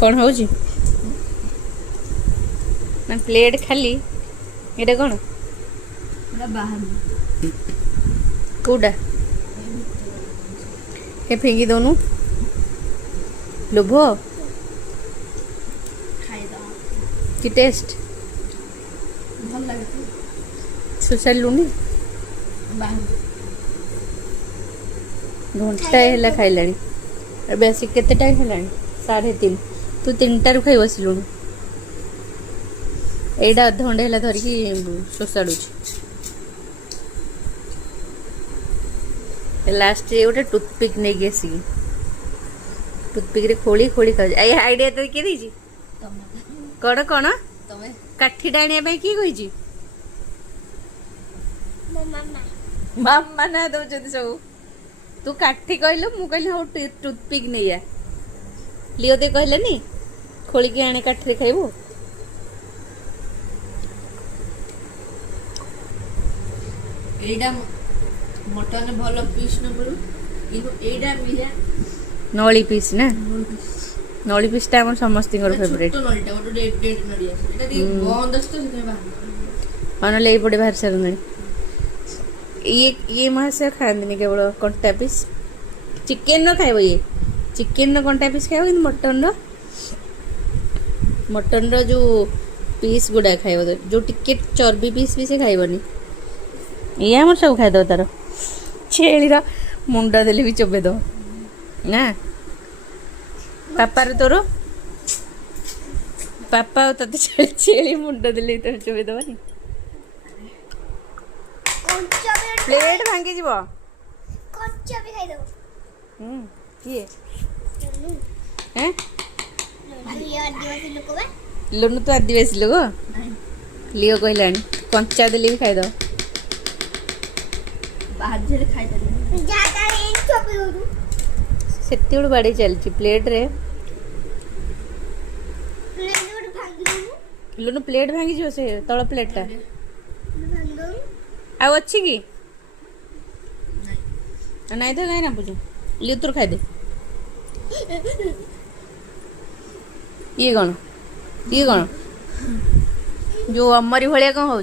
कौन हो ना प्लेट खाली ये कौन कौटा ये फेंकी दोनों लोभ कि टेस्ट भल लगे सुसार लुनी घंटाए है खाइला बेसिक केते टाइम है 3:30 तू 3टारू खाई बसिलु एटा अध घंटे है धरिकी शोषाड़ू लास्ट गोटे टूथपिक नहीं कि आसिक टूथपिक रे खोली खोली खा आइडिया तो किए देछि कौन कौन काठीटा आने किए कही मामा ना दौरान सब तू काठी कहलु मु कहली हो टूथपिक नहीं आ लियो दे कहलेनी खोलिकी आने काठी खाइबू एडा मटन भल पीस न मिलू किंतु एडा मिला नली पीस ना नली पीसटा हमर समस्ती फेवरेट तो नलीटा गोटे डेड डेड नली आसे एटा दी बंद असतो से बाहर अन ले पड़े बाहर सारे ये मास खाती केवल कंटा पीस चिकेन न खाइब ये चिकेन कंटा पीस खाइब कि मटन जो पीस गुड़ा खाइब जो टिके चर्बी पीस भी से खाइबनी ये आम सब खाइद तार छेली मुंड देले भी चोबे दो ना पापा तोर पापा ते छेली मुंड देले तो चोबे दबनी प्लेट भांगी जीव कच्चा भी खाई दो किए हैं ये आदिवासी लोग बे लोनु तो आदिवासी लोग लियो कहलानी कंचा देले भी खाई दो बाहर जे खाई दे ज्यादा इन चोपी दो सेती उड़ बाड़ी चलची प्लेट रे प्लेट भांगी दो लोनु प्लेट भांगी जो से तळ प्लेटटा भांगी दो आ अच्छी की नहीं तो ना बुझ लियो तोर खाई दे ये कौन जो अमरी भाया कौन हो